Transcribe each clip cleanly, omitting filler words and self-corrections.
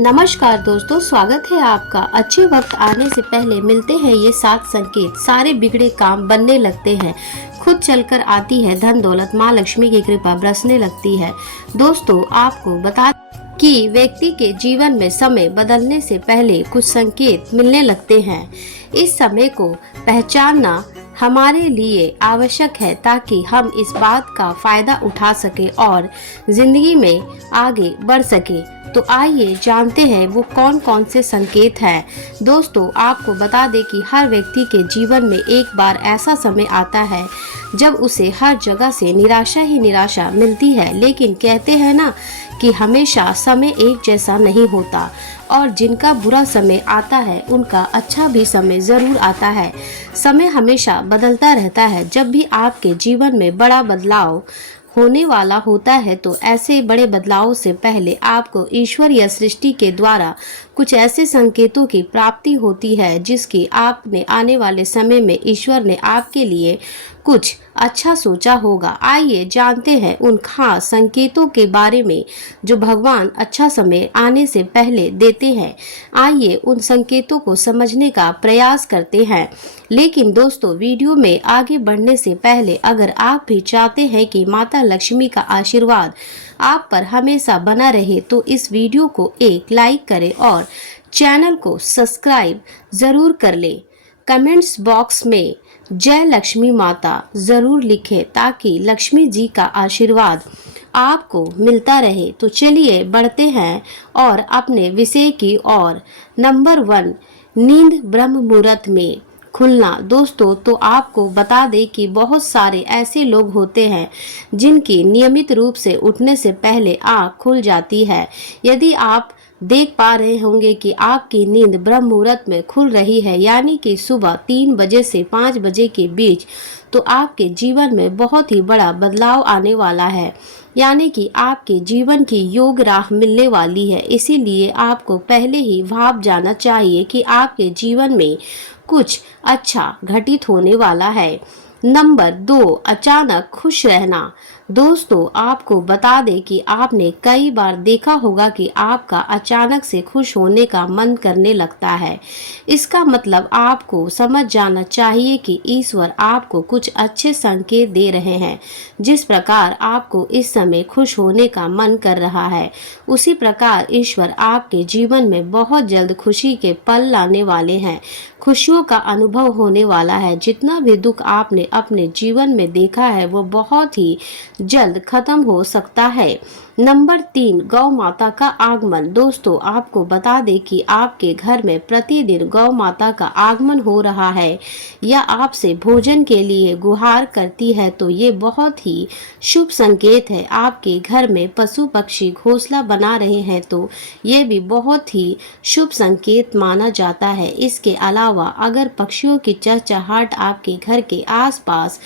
नमस्कार दोस्तों, स्वागत है आपका। अच्छे वक्त आने से पहले मिलते हैं ये 7 संकेत। सारे बिगड़े काम बनने लगते हैं, खुद चलकर आती है धन दौलत, माँ लक्ष्मी की कृपा बरसने लगती है। दोस्तों, आपको बता कि व्यक्ति के जीवन में समय बदलने से पहले कुछ संकेत मिलने लगते हैं। इस समय को पहचानना हमारे लिए आवश्यक है ताकि हम इस बात का फायदा उठा सके और जिंदगी में आगे बढ़ सके। तो आइए जानते हैं वो कौन कौन से संकेत हैं। दोस्तों, आपको बता दें कि हर व्यक्ति के जीवन में एक बार ऐसा समय आता है जब उसे हर जगह से निराशा ही निराशा मिलती है। लेकिन कहते हैं ना कि हमेशा समय एक जैसा नहीं होता और जिनका बुरा समय आता है उनका अच्छा भी समय जरूर आता है। समय हमेशा बदलता रहता है। जब भी आपके जीवन में बड़ा बदलाव होने वाला होता है तो ऐसे बड़े बदलावों से पहले आपको ईश्वर या सृष्टि के द्वारा कुछ ऐसे संकेतों की प्राप्ति होती है जिसकी आपने आने वाले समय में ईश्वर ने आपके लिए कुछ अच्छा सोचा होगा। आइए जानते हैं उन खास संकेतों के बारे में जो भगवान अच्छा समय आने से पहले देते हैं। आइए उन संकेतों को समझने का प्रयास करते हैं। लेकिन दोस्तों, वीडियो में आगे बढ़ने से पहले अगर आप भी चाहते हैं कि माता लक्ष्मी का आशीर्वाद आप पर हमेशा बना रहे तो इस वीडियो को एक लाइक करें और चैनल को सब्सक्राइब जरूर कर लें। कमेंट्स बॉक्स में जय लक्ष्मी माता जरूर लिखें ताकि लक्ष्मी जी का आशीर्वाद आपको मिलता रहे। तो चलिए बढ़ते हैं और अपने विषय की ओर। नंबर 1, नींद ब्रह्म मुहूर्त में खुलना। दोस्तों, तो आपको बता दें कि बहुत सारे ऐसे लोग होते हैं जिनकी नियमित रूप से उठने से पहले आँख खुल जाती है। यदि आप देख पा रहे होंगे कि आपकी नींद ब्रह्म मुहूर्त में खुल रही है, यानी कि सुबह 3 बजे से 5 बजे के बीच, तो आपके जीवन में बहुत ही बड़ा बदलाव आने वाला है। यानी कि आपके जीवन की योग राह मिलने वाली है। इसीलिए आपको पहले ही भाप जाना चाहिए कि आपके जीवन में कुछ अच्छा घटित होने वाला है। नंबर 2, अचानक खुश रहना। दोस्तों, आपको बता दें कि आपने कई बार देखा होगा कि आपका अचानक से खुश होने का मन करने लगता है। इसका मतलब आपको समझ जाना चाहिए कि ईश्वर आपको कुछ अच्छे संकेत दे रहे हैं। जिस प्रकार आपको इस समय खुश होने का मन कर रहा है, उसी प्रकार ईश्वर आपके जीवन में बहुत जल्द खुशी के पल लाने वाले हैं। खुशियों का अनुभव होने वाला है। जितना भी दुख आपने अपने जीवन में देखा है वो बहुत ही जल्द खत्म हो सकता है। नंबर 3, गौ माता का आगमन। दोस्तों, आपको बता दें कि आपके घर में प्रतिदिन गौ माता का आगमन हो रहा है या आपसे भोजन के लिए गुहार करती है तो ये बहुत ही शुभ संकेत है। आपके घर में पशु पक्षी घोंसला बना रहे हैं तो ये भी बहुत ही शुभ संकेत माना जाता है। इसके अलावा अगर पक्षियों की चहचहाट आपके घर के आसपास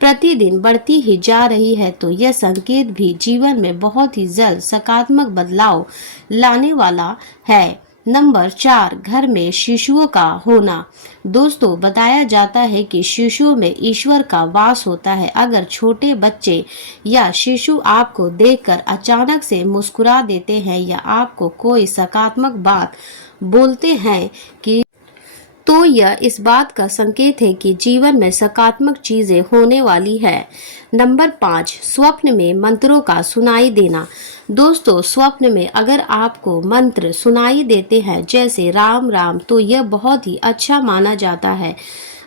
प्रतिदिन बढ़ती ही जा रही है तो यह संकेत भी जीवन में बहुत ही जल्द सकारात्मक बदलाव लाने वाला है। नंबर 4, घर में शिशुओं का होना। दोस्तों, बताया जाता है कि शिशुओं में ईश्वर का वास होता है। अगर छोटे बच्चे या शिशु आपको देखकर अचानक से मुस्कुरा देते हैं या आपको कोई सकारात्मक बात बोलते हैं कि तो यह इस बात का संकेत है कि जीवन में सकारात्मक चीजें होने वाली है। नंबर 5, स्वप्न में मंत्रों का सुनाई देना। दोस्तों, स्वप्न में अगर आपको मंत्र सुनाई देते हैं जैसे राम राम तो यह बहुत ही अच्छा माना जाता है।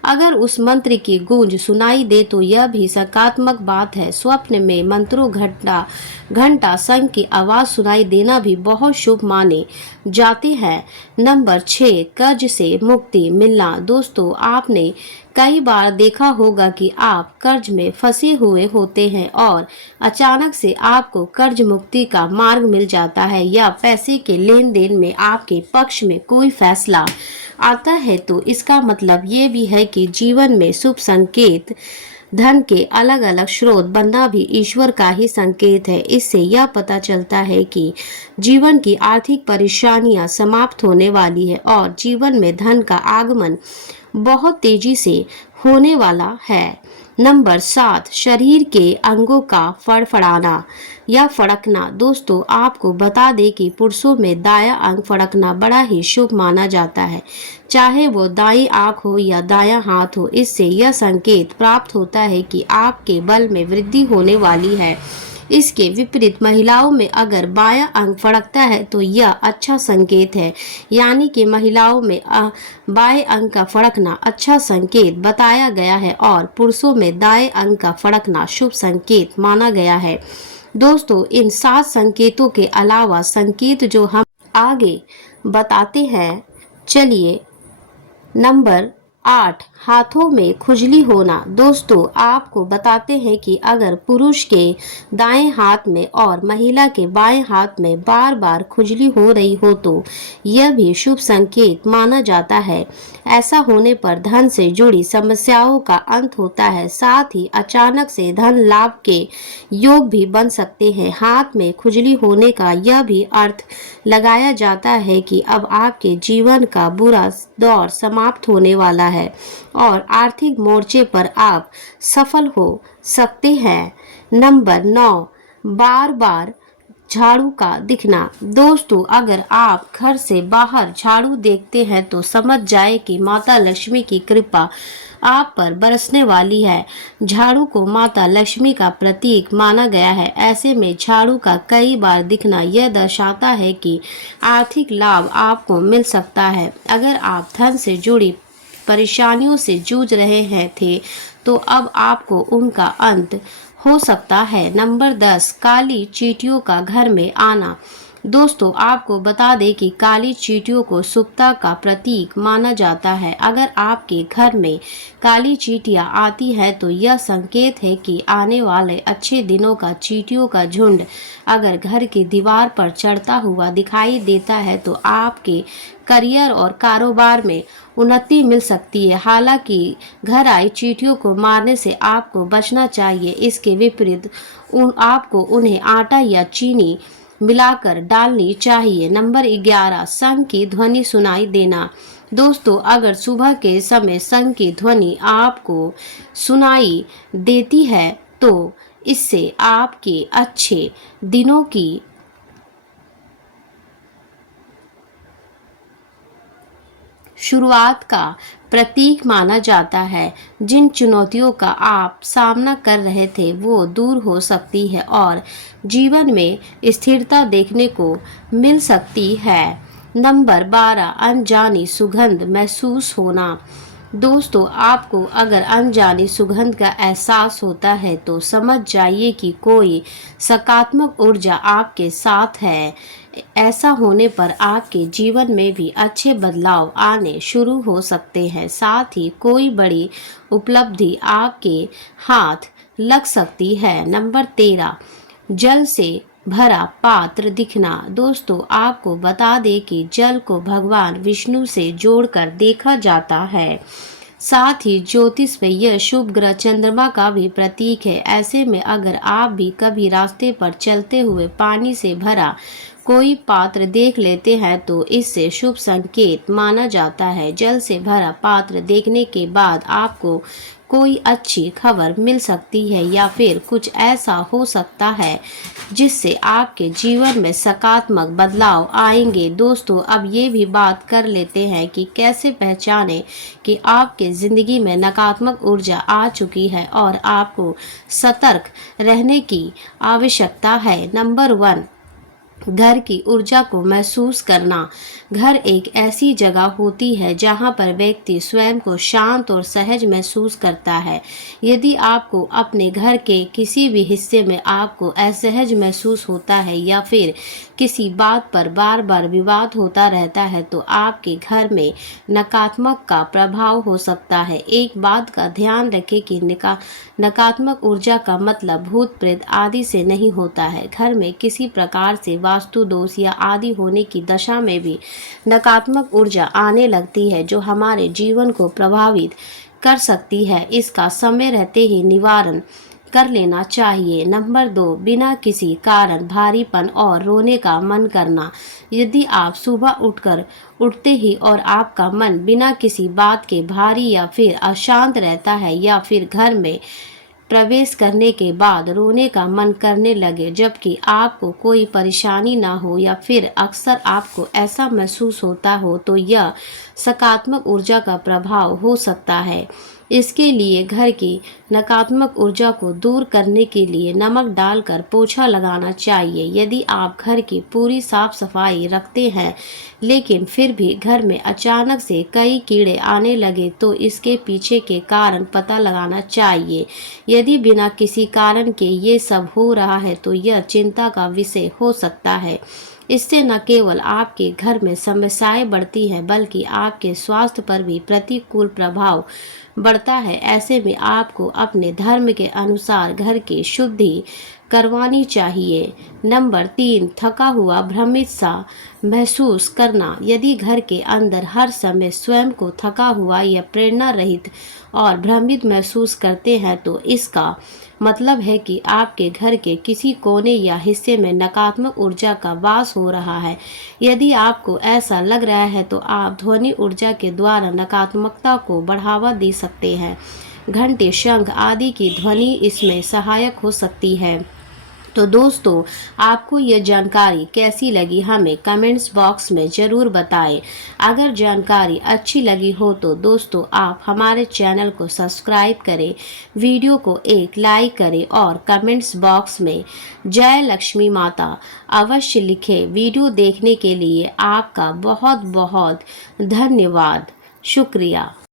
अगर उस मंत्र की गूंज सुनाई दे तो यह भी सकारात्मक बात है। स्वप्न में मंत्रों घंटा संग की आवाज सुनाई देना भी बहुत शुभ माने जाते हैं। नंबर 6, कर्ज से मुक्ति मिलना। दोस्तों, आपने कई बार देखा होगा कि आप कर्ज में फंसे हुए होते हैं और अचानक से आपको कर्ज मुक्ति का मार्ग मिल जाता है या पैसे के लेन देन में आपके पक्ष में कोई फैसला आता है तो इसका मतलब ये भी है कि जीवन में शुभ संकेत, धन के अलग अलग स्रोत बनना भी ईश्वर का ही संकेत है। इससे यह पता चलता है कि जीवन की आर्थिक परेशानियां समाप्त होने वाली है और जीवन में धन का आगमन बहुत तेजी से होने वाला है। नंबर 7, शरीर के अंगों का फड़फड़ाना या फड़कना। दोस्तों आपको बता दें कि पुरुषों में दायां अंग फड़कना बड़ा ही शुभ माना जाता है, चाहे वो दाईं आंख हो या दायां हाथ हो। इससे यह संकेत प्राप्त होता है कि आपके बल में वृद्धि होने वाली है। इसके विपरीत महिलाओं में अगर बायां अंग फड़कता है तो यह अच्छा संकेत है, यानी कि महिलाओं में बाएं अंग का फड़कना अच्छा संकेत बताया गया है और पुरुषों में दाएं अंग का फड़कना शुभ संकेत माना गया है। दोस्तों इन 7 संकेतों के अलावा संकेत जो हम आगे बताते हैं, चलिए। नंबर 8, हाथों में खुजली होना। दोस्तों आपको बताते हैं कि अगर पुरुष के दाएं हाथ में और महिला के बाएं हाथ में बार बार खुजली हो रही हो तो यह भी शुभ संकेत माना जाता है। ऐसा होने पर धन से जुड़ी समस्याओं का अंत होता है, साथ ही अचानक से धन लाभ के योग भी बन सकते हैं। हाथ में खुजली होने का यह भी अर्थ लगाया जाता है कि अब आपके जीवन का बुरा दौर समाप्त होने वाला है और आर्थिक मोर्चे पर आप सफल हो सकते हैं। नंबर 9, बार बार झाड़ू का दिखना। दोस्तों अगर आप घर से बाहर झाड़ू देखते हैं तो समझ जाए कि माता लक्ष्मी की कृपा आप पर बरसने वाली है। झाड़ू को माता लक्ष्मी का प्रतीक माना गया है। ऐसे में झाड़ू का कई बार दिखना यह दर्शाता है कि आर्थिक लाभ आपको मिल सकता है। अगर आप धन से जुड़ी परेशानियों से जूझ रहे हैं थे तो अब आपको उनका अंत हो सकता है। नंबर 10, काली चींटियों का घर में आना। दोस्तों आपको बता दें कि काली चींटियों को शुभता का प्रतीक माना जाता है। अगर आपके घर में काली चींटियां आती है तो यह संकेत है कि आने वाले अच्छे दिनों का चींटियों का झुंड अगर घर की दीवार पर चढ़ता हुआ दिखाई देता है तो आपके करियर और कारोबार में उन्नति मिल सकती है। हालांकि घर आई चींटियों को मारने से आपको बचना चाहिए। इसके विपरीत आपको उन्हें आटा या चीनी मिलाकर डालनी चाहिए। नंबर 11, शंख की ध्वनि सुनाई देना। दोस्तों अगर सुबह के समय शंख की ध्वनि आपको सुनाई देती है तो इससे आपके अच्छे दिनों की शुरुआत का प्रतीक माना जाता है। जिन चुनौतियों का आप सामना कर रहे थे वो दूर हो सकती है और जीवन में स्थिरता देखने को मिल सकती है। नंबर 12, अनजानी सुगंध महसूस होना। दोस्तों आपको अगर अनजानी सुगंध का एहसास होता है तो समझ जाइए कि कोई सकारात्मक ऊर्जा आपके साथ है। ऐसा होने पर आपके जीवन में भी अच्छे बदलाव आने शुरू हो सकते हैं, साथ ही कोई बड़ी उपलब्धि आपके हाथ लग सकती है। नंबर 13, जल से भरा पात्र दिखना। दोस्तों आपको बता दें कि जल को भगवान विष्णु से जोड़कर देखा जाता है, साथ ही ज्योतिष में यह शुभ ग्रह चंद्रमा का भी प्रतीक है। ऐसे में अगर आप भी कभी रास्ते पर चलते हुए पानी से भरा कोई पात्र देख लेते हैं तो इससे शुभ संकेत माना जाता है। जल से भरा पात्र देखने के बाद आपको कोई अच्छी खबर मिल सकती है या फिर कुछ ऐसा हो सकता है जिससे आपके जीवन में सकारात्मक बदलाव आएंगे। दोस्तों अब ये भी बात कर लेते हैं कि कैसे पहचानें कि आपके ज़िंदगी में नकारात्मक ऊर्जा आ चुकी है और आपको सतर्क रहने की आवश्यकता है। नंबर 1, घर की ऊर्जा को महसूस करना। घर एक ऐसी जगह होती है जहां पर व्यक्ति स्वयं को शांत और सहज महसूस करता है। यदि आपको अपने घर के किसी भी हिस्से में आपको असहज महसूस होता है या फिर किसी बात पर बार बार विवाद होता रहता है तो आपके घर में नकारात्मक का प्रभाव हो सकता है। एक बात का ध्यान रखें कि नकारात्मक ऊर्जा का मतलब भूत प्रेत आदि से नहीं होता है। घर में किसी प्रकार से वास्तु दोष या आदि होने की दशा में भी नकारात्मक ऊर्जा आने लगती है जो हमारे जीवन को प्रभावित कर सकती है। इसका समय रहते ही निवारण कर लेना चाहिए। नंबर 2, बिना किसी कारण भारीपन और रोने का मन करना। यदि आप सुबह उठते ही और आपका मन बिना किसी बात के भारी या फिर अशांत रहता है, या फिर घर में प्रवेश करने के बाद रोने का मन करने लगे जबकि आपको कोई परेशानी ना हो, या फिर अक्सर आपको ऐसा महसूस होता हो, तो यह सकारात्मक ऊर्जा का प्रभाव हो सकता है। इसके लिए घर की नकारात्मक ऊर्जा को दूर करने के लिए नमक डालकर पोछा लगाना चाहिए। यदि आप घर की पूरी साफ सफाई रखते हैं लेकिन फिर भी घर में अचानक से कई कीड़े आने लगे, तो इसके पीछे के कारण पता लगाना चाहिए। यदि बिना किसी कारण के ये सब हो रहा है तो यह चिंता का विषय हो सकता है। इससे न केवल आपके घर में समस्याएं बढ़ती हैं बल्कि आपके स्वास्थ्य पर भी प्रतिकूल प्रभाव बढ़ता है। ऐसे में आपको अपने धर्म के अनुसार घर की शुद्धि करवानी चाहिए। नंबर 3, थका हुआ भ्रमित सा महसूस करना। यदि घर के अंदर हर समय स्वयं को थका हुआ या प्रेरणा रहित और भ्रमित महसूस करते हैं तो इसका मतलब है कि आपके घर के किसी कोने या हिस्से में नकारात्मक ऊर्जा का वास हो रहा है। यदि आपको ऐसा लग रहा है तो आप ध्वनि ऊर्जा के द्वारा नकारात्मकता को बढ़ावा दे सकते हैं। घंटे, शंख आदि की ध्वनि इसमें सहायक हो सकती है। तो दोस्तों, आपको ये जानकारी कैसी लगी हमें कमेंट्स बॉक्स में ज़रूर बताएं। अगर जानकारी अच्छी लगी हो तो दोस्तों आप हमारे चैनल को सब्सक्राइब करें, वीडियो को एक लाइक करें और कमेंट्स बॉक्स में जय लक्ष्मी माता अवश्य लिखें। वीडियो देखने के लिए आपका बहुत बहुत धन्यवाद। शुक्रिया।